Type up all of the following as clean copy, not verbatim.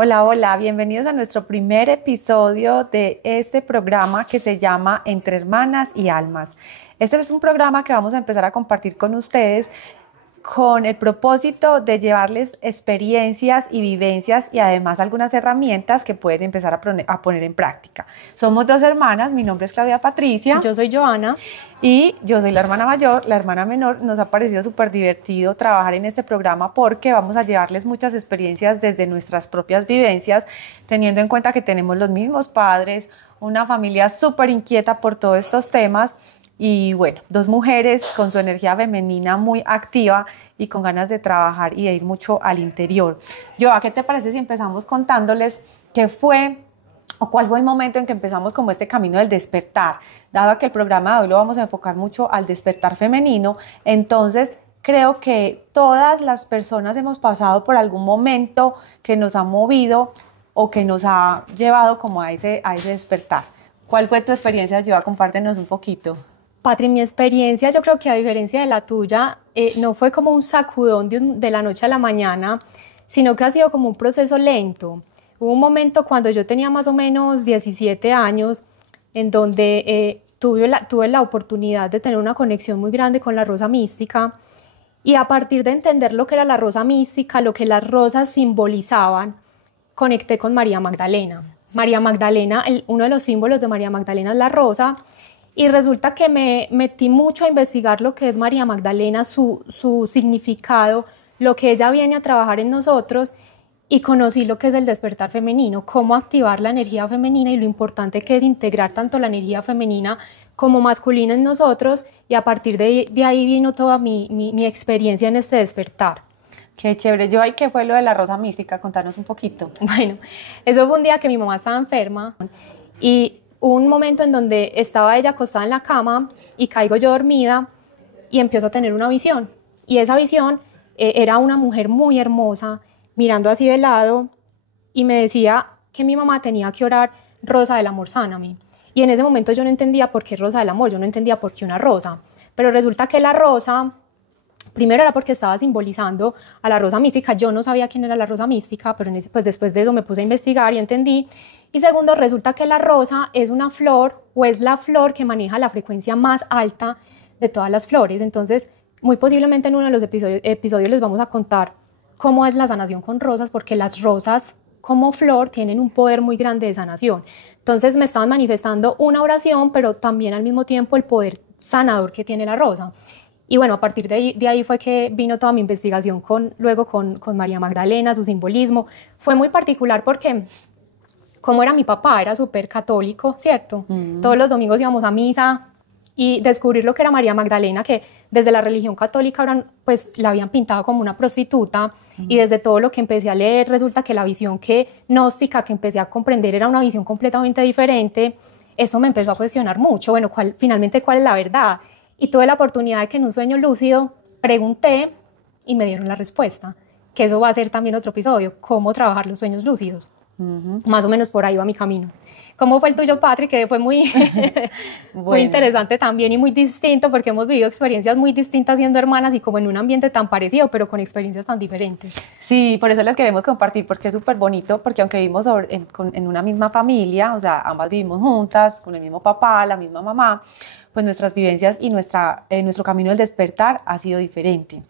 Hola, hola, bienvenidos a nuestro primer episodio de este programa que se llama Entre Hermanas y Almas. Este es un programa que vamos a empezar a compartir con ustedes con el propósito de llevarles experiencias y vivencias y además algunas herramientas que pueden empezar a poner en práctica. Somos dos hermanas, mi nombre es Claudia Patricia. Yo soy Joana. Y yo soy la hermana mayor, la hermana menor. Nos ha parecido súper divertido trabajar en este programa porque vamos a llevarles muchas experiencias desde nuestras propias vivencias, teniendo en cuenta que tenemos los mismos padres, una familia súper inquieta por todos estos temas y bueno, dos mujeres con su energía femenina muy activa y con ganas de trabajar y de ir mucho al interior. Joa, ¿qué te parece si empezamos contándoles qué fue o cuál fue el momento en que empezamos como este camino del despertar? Dado que el programa de hoy lo vamos a enfocar mucho al despertar femenino, entonces creo que todas las personas hemos pasado por algún momento que nos ha movido o que nos ha llevado como a ese despertar. ¿Cuál fue tu experiencia, Joa? Compártenos un poquito. Patri, mi experiencia, yo creo que a diferencia de la tuya, no fue como un sacudón de la noche a la mañana, sino que ha sido como un proceso lento. Hubo un momento cuando yo tenía más o menos 17 años, en donde tuve la oportunidad de tener una conexión muy grande con la rosa mística, y a partir de entender lo que era la rosa mística, lo que las rosas simbolizaban, conecté con María Magdalena. María Magdalena, uno de los símbolos de María Magdalena es la rosa, y resulta que me metí mucho a investigar lo que es María Magdalena, su significado, lo que ella viene a trabajar en nosotros, y conocí lo que es el despertar femenino, cómo activar la energía femenina y lo importante que es integrar tanto la energía femenina como masculina en nosotros, y a partir de ahí vino toda mi experiencia en este despertar. Qué chévere. Joa, ¿y qué fue lo de la rosa mística? Contanos un poquito. Bueno, eso fue un día que mi mamá estaba enferma y hubo un momento en donde estaba ella acostada en la cama y caigo yo dormida y empiezo a tener una visión. Y esa visión era una mujer muy hermosa mirando así de lado y me decía que mi mamá tenía que orar Rosa del Amor, sáname. Y en ese momento yo no entendía por qué Rosa del Amor, yo no entendía por qué una rosa. Pero resulta que la rosa, primero era porque estaba simbolizando a la rosa mística. Yo no sabía quién era la rosa mística, pero pues después de eso me puse a investigar y entendí. Y segundo, resulta que la rosa es una flor o es la flor que maneja la frecuencia más alta de todas las flores. Entonces, muy posiblemente en uno de los episodios les vamos a contar cómo es la sanación con rosas, porque las rosas como flor tienen un poder muy grande de sanación. Entonces me estaban manifestando una oración, pero también al mismo tiempo el poder sanador que tiene la rosa. Y bueno, a partir de ahí fue que vino toda mi investigación luego con María Magdalena, su simbolismo. Fue muy particular porque, como era mi papá, era súper católico, ¿cierto? Todos los domingos íbamos a misa y descubrir lo que era María Magdalena, que desde la religión católica pues la habían pintado como una prostituta, y desde todo lo que empecé a leer resulta que la visión gnóstica que empecé a comprender era una visión completamente diferente. Eso me empezó a cuestionar mucho, bueno, finalmente cuál es la verdad. Y tuve la oportunidad de que en un sueño lúcido pregunté y me dieron la respuesta, que eso va a ser también otro episodio, cómo trabajar los sueños lúcidos. Más o menos por ahí va mi camino. ¿Cómo fue el tuyo, Patrick? Que fue muy, muy interesante también y muy distinto, porque hemos vivido experiencias muy distintas siendo hermanas y como en un ambiente tan parecido, pero con experiencias tan diferentes. Sí, por eso les queremos compartir, porque es súper bonito, porque aunque vivimos en una misma familia, o sea, ambas vivimos juntas, con el mismo papá, la misma mamá, pues nuestras vivencias y nuestro camino del despertar ha sido diferente.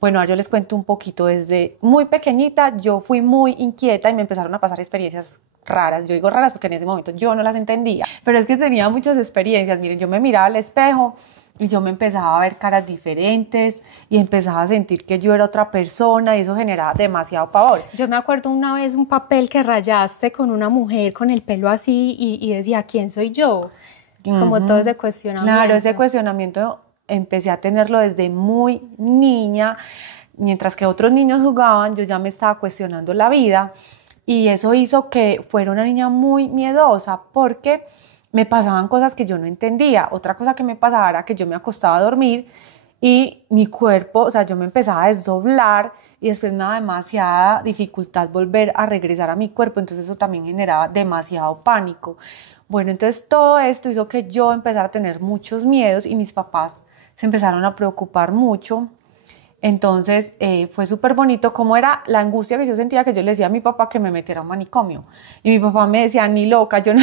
Bueno, ahora yo les cuento un poquito. Desde muy pequeñita yo fui muy inquieta y me empezaron a pasar experiencias raras. Yo digo raras porque en ese momento yo no las entendía, pero es que tenía muchas experiencias. Miren, yo me miraba al espejo y yo me empezaba a ver caras diferentes y empezaba a sentir que yo era otra persona, y eso generaba demasiado pavor. Yo me acuerdo una vez un papel que rayaste con una mujer con el pelo así y decía, ¿quién soy yo? Como todo ese cuestionamiento. Claro, ese cuestionamiento empecé a tenerlo desde muy niña. Mientras que otros niños jugaban, yo ya me estaba cuestionando la vida, y eso hizo que fuera una niña muy miedosa porque me pasaban cosas que yo no entendía. Otra cosa que me pasaba era que yo me acostaba a dormir y mi cuerpo, o sea, yo me empezaba a desdoblar y después me daba demasiada dificultad volver a regresar a mi cuerpo, entonces eso también generaba demasiado pánico. Bueno, entonces todo esto hizo que yo empezara a tener muchos miedos y mis papás se empezaron a preocupar mucho. Entonces fue súper bonito cómo era la angustia que yo sentía, que yo le decía a mi papá que me metiera a un manicomio. Y mi papá me decía, ni loca, yo no...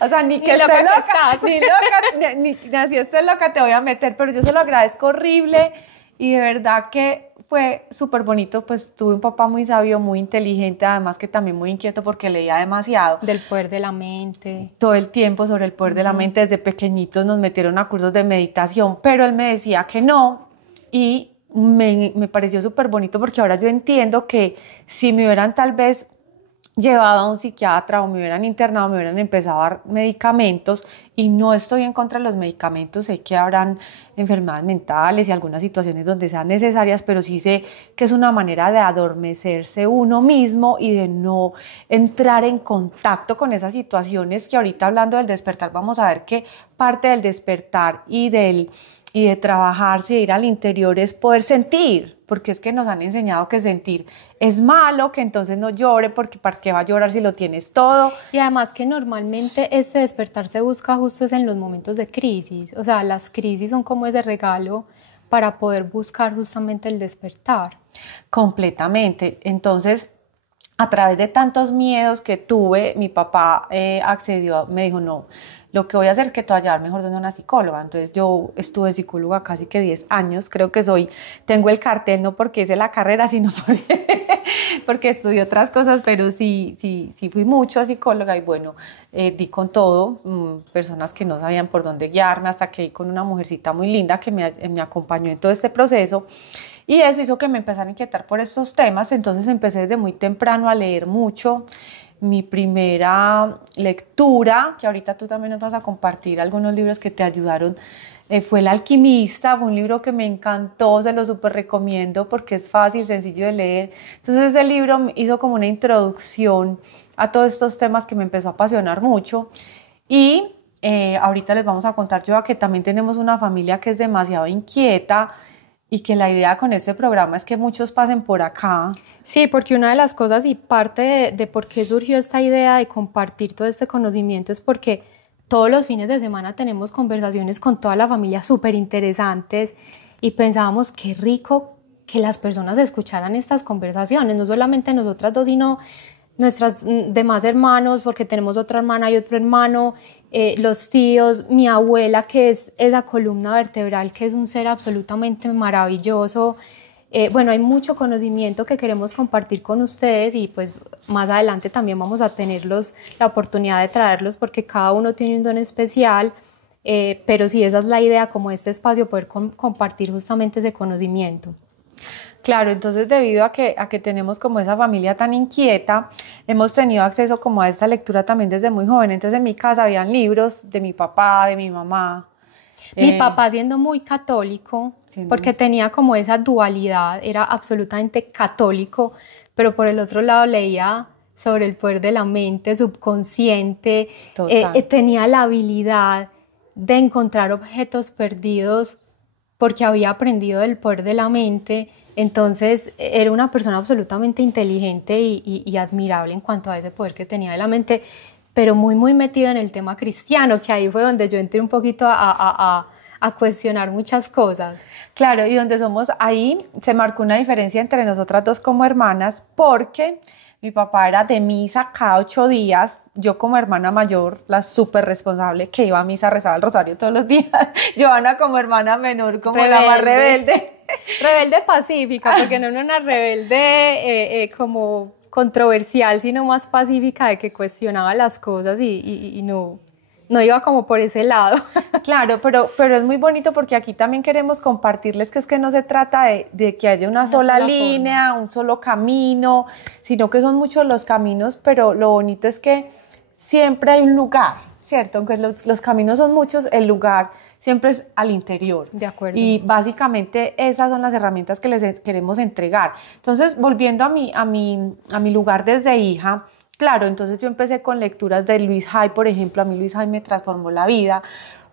O sea, ni que esté loca, ni loca, ni así estés loca te voy a meter, pero yo se lo agradezco horrible y de verdad que fue súper bonito, pues tuve un papá muy sabio, muy inteligente, además que también muy inquieto porque leía demasiado. Del poder de la mente. Todo el tiempo sobre el poder de la mente, desde pequeñitos nos metieron a cursos de meditación, pero él me decía que no y me pareció súper bonito porque ahora yo entiendo que si me hubieran tal vez llevado a un psiquiatra o me hubieran internado, me hubieran empezado a dar medicamentos y no estoy en contra de los medicamentos, sé que habrán enfermedades mentales y algunas situaciones donde sean necesarias, pero sí sé que es una manera de adormecerse uno mismo y de no entrar en contacto con esas situaciones que ahorita hablando del despertar vamos a ver que parte del despertar y de trabajarse, de ir al interior es poder sentir, porque es que nos han enseñado que sentir es malo, que entonces no llore, porque ¿para qué va a llorar si lo tienes todo? Y además que normalmente este despertar se busca justo es en los momentos de crisis, o sea, las crisis son como ese regalo para poder buscar justamente el despertar. Completamente, entonces a través de tantos miedos que tuve, mi papá accedió, me dijo, no, lo que voy a hacer es que te voy a llevar mejor donde una psicóloga. Entonces yo estuve psicóloga casi que 10 años, creo que tengo el cartel, no porque hice la carrera, sino porque estudié otras cosas, pero sí fui mucho a psicóloga y bueno, di con todo, personas que no sabían por dónde guiarme, hasta que di con una mujercita muy linda que me acompañó en todo este proceso. Y eso hizo que me empezara a inquietar por estos temas, entonces empecé desde muy temprano a leer mucho. Mi primera lectura, que ahorita tú también nos vas a compartir algunos libros que te ayudaron, fue El Alquimista, fue un libro que me encantó, se lo súper recomiendo porque es fácil, sencillo de leer. Entonces ese libro me hizo como una introducción a todos estos temas que me empezó a apasionar mucho. Y ahorita les vamos a contar, yo, que también tenemos una familia que es demasiado inquieta, y que la idea con este programa es que muchos pasen por acá. Sí, porque una de las cosas y parte de por qué surgió esta idea de compartir todo este conocimiento es porque todos los fines de semana tenemos conversaciones con toda la familia súper interesantes y pensábamos qué rico que las personas escucharan estas conversaciones, no solamente nosotras dos, sino nuestros demás hermanos, porque tenemos otra hermana y otro hermano, los tíos, mi abuela, que es esa columna vertebral, que es un ser absolutamente maravilloso. Bueno, hay mucho conocimiento que queremos compartir con ustedes y pues más adelante también vamos a tener la oportunidad de traerlos porque cada uno tiene un don especial, pero sí, esa es la idea, como este espacio, poder compartir justamente ese conocimiento. Claro, entonces debido a que tenemos como esa familia tan inquieta, hemos tenido acceso como a esta lectura también desde muy joven. Entonces en mi casa habían libros de mi papá, de mi mamá. Mi papá siendo muy católico, porque tenía como esa dualidad, era absolutamente católico, pero por el otro lado leía sobre el poder de la mente subconsciente, tenía la habilidad de encontrar objetos perdidos porque había aprendido del poder de la mente. Entonces era una persona absolutamente inteligente y admirable en cuanto a ese poder que tenía de la mente, pero muy muy metido en el tema cristiano, que ahí fue donde yo entré un poquito a cuestionar muchas cosas. Claro, y donde somos, ahí se marcó una diferencia entre nosotras dos como hermanas, porque mi papá era de misa cada 8 días, yo como hermana mayor, la súper responsable que iba a misa, rezaba el rosario todos los días, Joana como hermana menor, como rebelde. La más rebelde. Rebelde pacífica, porque no era una rebelde como controversial, sino más pacífica, de que cuestionaba las cosas y no iba como por ese lado. Claro, pero es muy bonito porque aquí también queremos compartirles que es que no se trata de que haya una sola línea, forma, un solo camino, sino que son muchos los caminos, pero lo bonito es que siempre hay un lugar, ¿cierto? Aunque los caminos son muchos, el lugar siempre es al interior. De acuerdo. Y básicamente esas son las herramientas que les queremos entregar. Entonces, volviendo a mi lugar desde hija, claro, entonces yo empecé con lecturas de Luis Hay, por ejemplo. A mí Luis Hay me transformó la vida,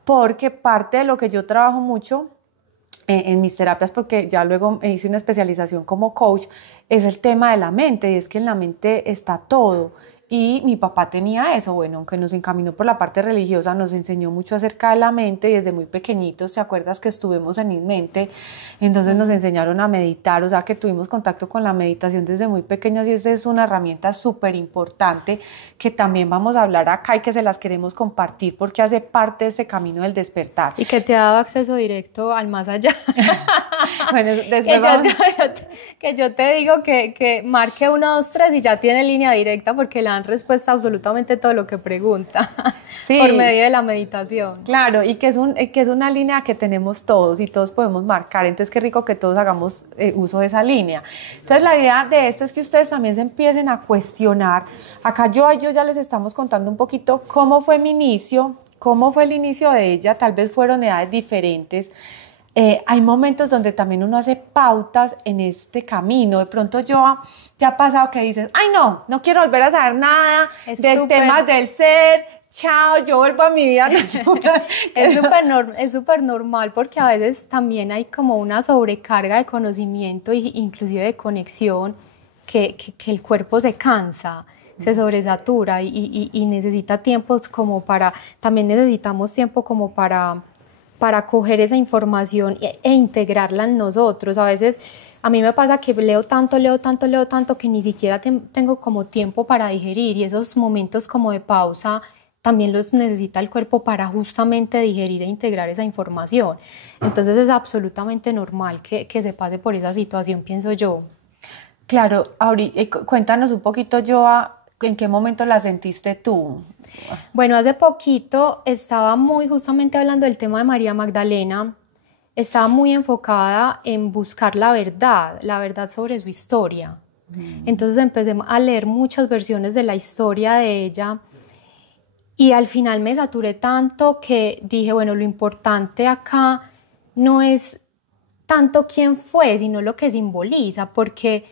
porque parte de lo que yo trabajo mucho en mis terapias, porque ya luego hice una especialización como coach, es el tema de la mente, y es que en la mente está todo. Y mi papá tenía eso, bueno, aunque nos encaminó por la parte religiosa, nos enseñó mucho acerca de la mente y desde muy pequeñitos, ¿te acuerdas que estuvimos en INMENTE? Entonces nos enseñaron a meditar, o sea que tuvimos contacto con la meditación desde muy pequeñas y esa es una herramienta súper importante que también vamos a hablar acá y que se las queremos compartir porque hace parte de ese camino del despertar. Y que te ha dado acceso directo al más allá. Bueno, después que yo te digo que marque 1, 2, 3 y ya tiene línea directa porque le dan respuesta a absolutamente todo lo que pregunta sí, por medio de la meditación. Claro, y que es una línea que tenemos todos y todos podemos marcar, entonces qué rico que todos hagamos uso de esa línea. Entonces la idea de esto es que ustedes también se empiecen a cuestionar. Acá yo ya les estamos contando un poquito cómo fue mi inicio, cómo fue el inicio de ella, tal vez fueron edades diferentes. Hay momentos donde también uno hace pautas en este camino. De pronto te ha pasado que dices, ay no quiero volver a saber nada de temas del ser, chao, yo vuelvo a mi vida. Es súper normal porque a veces también hay como una sobrecarga de conocimiento e inclusive de conexión que el cuerpo se cansa, se sobresatura y necesita tiempos también necesitamos tiempo como para coger esa información e integrarla en nosotros. A veces a mí me pasa que leo tanto que ni siquiera tengo como tiempo para digerir y esos momentos como de pausa también los necesita el cuerpo para justamente digerir e integrar esa información. Entonces es absolutamente normal que se pase por esa situación, pienso yo. Claro, cuéntanos un poquito, Joa, ¿en qué momento la sentiste tú? Bueno, hace poquito estaba justamente hablando del tema de María Magdalena, estaba muy enfocada en buscar la verdad sobre su historia. Entonces empecé a leer muchas versiones de la historia de ella y al final me saturé tanto que dije, bueno, lo importante acá no es tanto quién fue, sino lo que simboliza, porque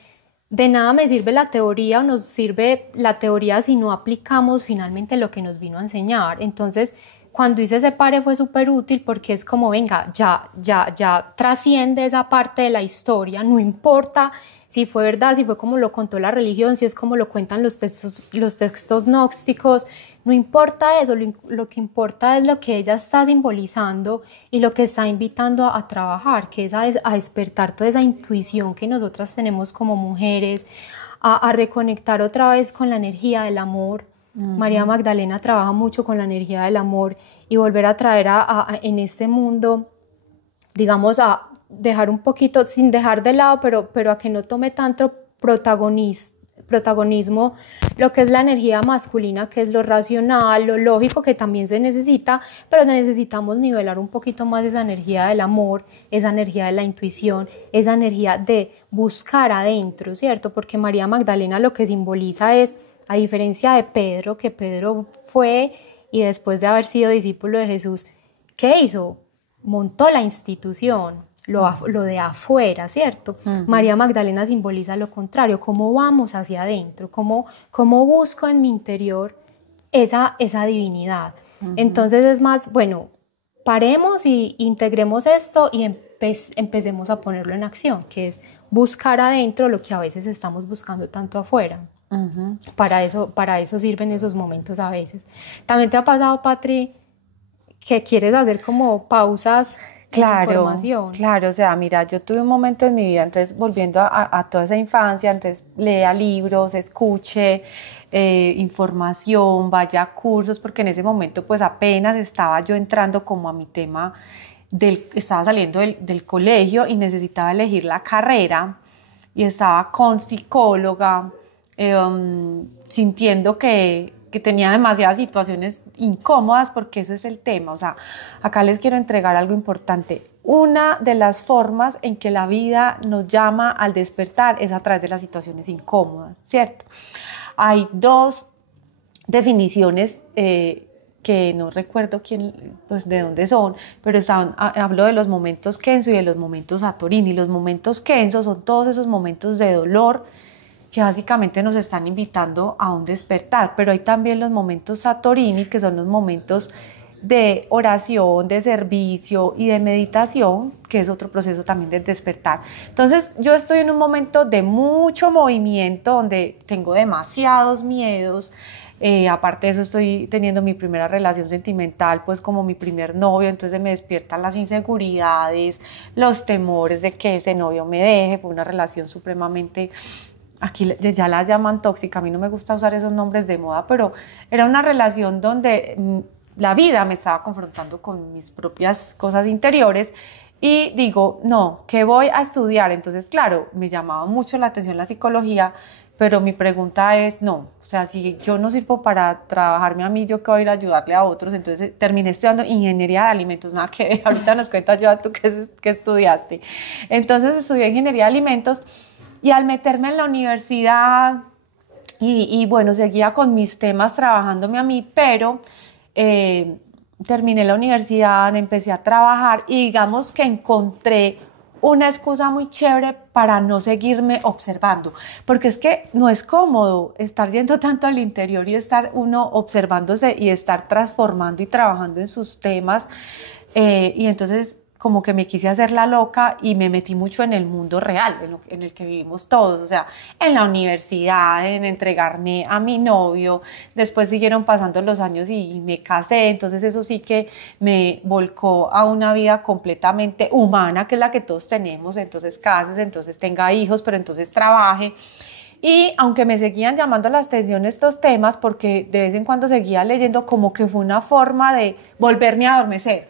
de nada me sirve la teoría o nos sirve la teoría si no aplicamos finalmente lo que nos vino a enseñar. Entonces, cuando hice ese pare fue súper útil porque es como, venga, ya trasciende esa parte de la historia, no importa si fue verdad, si fue como lo contó la religión, si es como lo cuentan los textos gnósticos, no importa eso, lo que importa es lo que ella está simbolizando y lo que está invitando a trabajar, que es a despertar toda esa intuición que nosotras tenemos como mujeres, a reconectar otra vez con la energía del amor. María Magdalena trabaja mucho con la energía del amor y volver a traer en este mundo, digamos, a dejar un poquito, sin dejar de lado, pero a que no tome tanto protagonismo lo que es la energía masculina, que es lo racional, lo lógico, que también se necesita, pero necesitamos nivelar un poquito más esa energía del amor, esa energía de la intuición, esa energía de buscar adentro, ¿cierto? Porque María Magdalena lo que simboliza es, a diferencia de Pedro, que Pedro fue y después de haber sido discípulo de Jesús, ¿qué hizo? Montó la institución, lo de afuera, ¿cierto? María Magdalena simboliza lo contrario, cómo vamos hacia adentro, cómo busco en mi interior esa divinidad. Entonces es más, bueno, paremos y integremos esto y empecemos a ponerlo en acción, que es buscar adentro lo que a veces estamos buscando tanto afuera. Para eso sirven esos momentos a veces. ¿También te ha pasado, Patri, que quieres hacer como pausas? Claro, o sea, mira, yo tuve un momento en mi vida, entonces volviendo a toda esa infancia, entonces lea libros, escuche información, vaya a cursos, porque en ese momento pues apenas estaba yo entrando como a mi tema, estaba saliendo del colegio y necesitaba elegir la carrera y estaba con psicóloga, sintiendo que tenía demasiadas situaciones incómodas, porque eso es el tema. O sea, acá les quiero entregar algo importante. Una de las formas en que la vida nos llama al despertar es a través de las situaciones incómodas, ¿cierto? Hay dos definiciones que no recuerdo de dónde son, pero hablo de los momentos Kenso y de los momentos Satorini. Los momentos Kenso son todos esos momentos de dolor que básicamente nos están invitando a un despertar, pero hay también los momentos Satorini, que son los momentos de oración, de servicio y de meditación, que es otro proceso también de despertar. Entonces yo estoy en un momento de mucho movimiento donde tengo demasiados miedos. Aparte de eso estoy teniendo mi primera relación sentimental, pues como mi primer novio, entonces me despiertan las inseguridades, los temores de que ese novio me deje. Fue una relación supremamente, aquí ya la llaman tóxica, a mí no me gusta usar esos nombres de moda, pero era una relación donde la vida me estaba confrontando con mis propias cosas interiores. Y digo, no, ¿qué voy a estudiar? Entonces, claro, me llamaba mucho la atención la psicología, pero mi pregunta es, no, o sea, si yo no sirvo para trabajarme a mí, yo que voy a ir a ayudarle a otros. Entonces terminé estudiando ingeniería de alimentos, nada que ver. Ahorita nos cuentas, yo, tú qué estudiaste. Entonces estudié ingeniería de alimentos y al meterme en la universidad y bueno, seguía con mis temas trabajándome a mí, pero terminé la universidad, empecé a trabajar y digamos que encontré una excusa muy chévere para no seguirme observando, porque es que no es cómodo estar yendo tanto al interior y estar uno observándose y estar transformando y trabajando en sus temas, y entonces como que me quise hacer la loca y me metí mucho en el mundo real, en el que vivimos todos, o sea, en la universidad, en entregarme a mi novio. Después siguieron pasando los años y me casé, entonces eso sí que me volcó a una vida completamente humana, que es la que todos tenemos. Entonces cases, entonces tenga hijos, pero entonces trabaje. Y aunque me seguían llamando la atención estos temas, porque de vez en cuando seguía leyendo, como que fue una forma de volverme a adormecer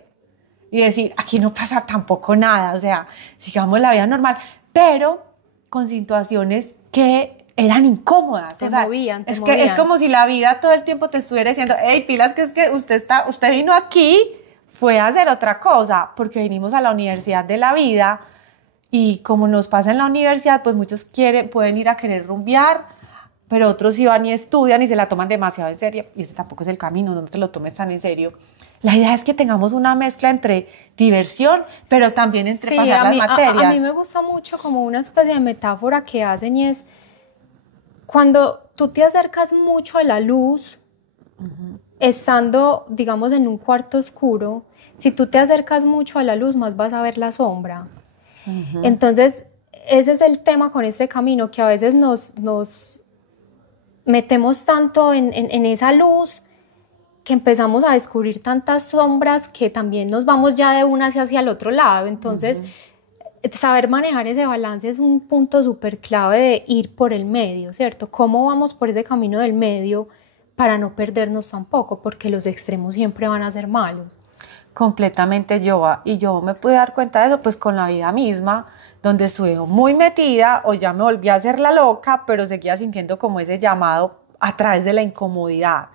y decir, aquí no pasa tampoco nada, o sea, sigamos la vida normal, pero con situaciones que eran incómodas. Te o sea, movían, te es movían. que es como si la vida todo el tiempo te estuviera diciendo, hey, pilas, que es que usted vino aquí, fue a hacer otra cosa, porque vinimos a la universidad de la vida, y como nos pasa en la universidad, pues muchos pueden ir a querer rumbear, pero otros sí van y estudian y se la toman demasiado en serio, y ese tampoco es el camino, no te lo tomes tan en serio. La idea es que tengamos una mezcla entre diversión, pero también entre pasar las materias. A mí me gusta mucho como una especie de metáfora que hacen, y es cuando tú te acercas mucho a la luz, estando, digamos, en un cuarto oscuro, si tú te acercas mucho a la luz, más vas a ver la sombra. Entonces, ese es el tema con este camino, que a veces nos metemos tanto en esa luz que empezamos a descubrir tantas sombras que también nos vamos ya de una hacia el otro lado. Entonces, saber manejar ese balance es un punto súper clave de ir por el medio, ¿cierto? ¿Cómo vamos por ese camino del medio para no perdernos tampoco? Porque los extremos siempre van a ser malos. Completamente, Joa, y yo me pude dar cuenta de eso pues con la vida misma, donde estuve muy metida, o ya me volví a hacer la loca, pero seguía sintiendo como ese llamado a través de la incomodidad.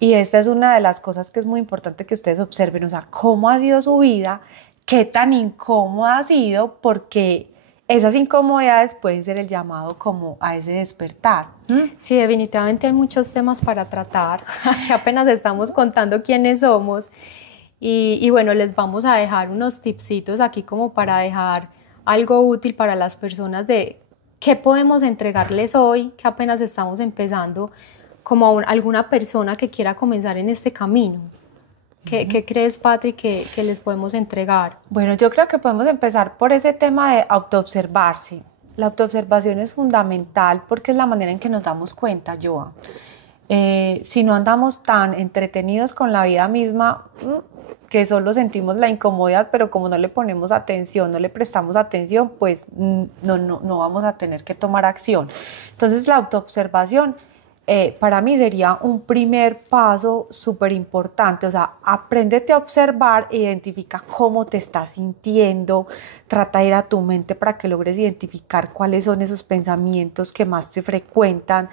Y esta es una de las cosas que es muy importante que ustedes observen, o sea, cómo ha sido su vida, qué tan incómoda ha sido, porque esas incomodidades pueden ser el llamado como a ese despertar. Sí, definitivamente hay muchos temas para tratar, que apenas estamos contando quiénes somos. Y bueno, les vamos a dejar unos tipsitos aquí como para dejar algo útil para las personas de qué podemos entregarles hoy, que apenas estamos empezando, como a alguna persona que quiera comenzar en este camino. ¿Qué crees, Patri, que les podemos entregar? Bueno, yo creo que podemos empezar por ese tema de autoobservarse. La autoobservación es fundamental porque es la manera en que nos damos cuenta, Joa. Si no andamos tan entretenidos con la vida misma, que solo sentimos la incomodidad, pero como no le ponemos atención, no le prestamos atención, pues no vamos a tener que tomar acción. Entonces la autoobservación para mí sería un primer paso súper importante. O sea, apréndete a observar e identifica cómo te estás sintiendo, trata de ir a tu mente para que logres identificar cuáles son esos pensamientos que más te frecuentan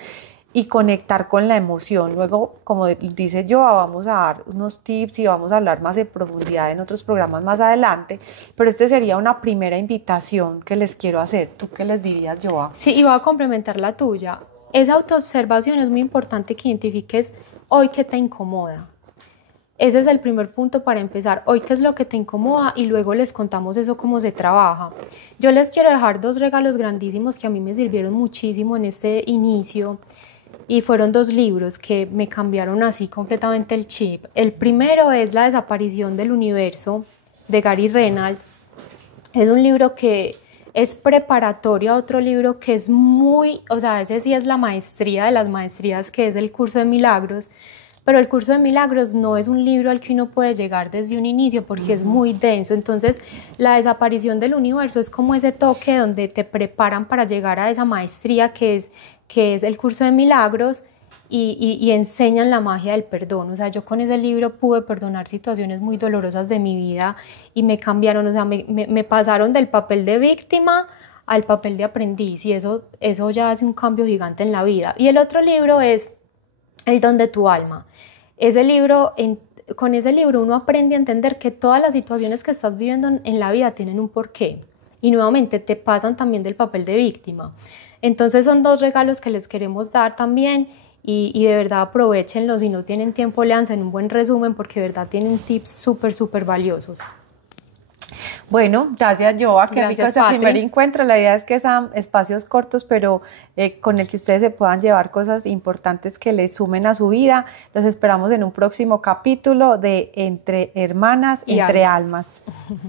y conectar con la emoción. Luego, como dice Joa, vamos a dar unos tips y vamos a hablar más de profundidad en otros programas más adelante, pero este sería una primera invitación que les quiero hacer. ¿Tú qué les dirías, Joa? Sí, y voy a complementar la tuya. Esa autoobservación es muy importante, que identifiques hoy qué te incomoda. Ese es el primer punto para empezar. Hoy qué es lo que te incomoda, y luego les contamos eso cómo se trabaja. Yo les quiero dejar 2 regalos grandísimos que a mí me sirvieron muchísimo en este inicio. y fueron 2 libros que me cambiaron así completamente el chip. El primero es La desaparición del universo, de Gary Reynolds. Es un libro que es preparatorio a otro libro que es muy, o sea, ese sí es la maestría de las maestrías, que es el Curso de Milagros, pero el Curso de Milagros no es un libro al que uno puede llegar desde un inicio porque es muy denso. Entonces, La desaparición del universo es como ese toque donde te preparan para llegar a esa maestría que es el Curso de Milagros, y enseñan la magia del perdón. O sea, yo con ese libro pude perdonar situaciones muy dolorosas de mi vida y me cambiaron, o sea, me pasaron del papel de víctima al papel de aprendiz, y eso ya hace un cambio gigante en la vida. Y el otro libro es El don de tu alma. Ese libro, con ese libro uno aprende a entender que todas las situaciones que estás viviendo en la vida tienen un porqué, y nuevamente te pasan también del papel de víctima. Entonces son 2 regalos que les queremos dar también, y de verdad aprovechenlos. Si no tienen tiempo, léanse en un buen resumen porque de verdad tienen tips súper valiosos. Bueno, gracias, Joa. Qué rico Gracias, este Patri. primer encuentro. La idea es que sean espacios cortos, pero con el que ustedes se puedan llevar cosas importantes que les sumen a su vida. Los esperamos en un próximo capítulo de Entre Hermanas, Y Entre Almas. Almas.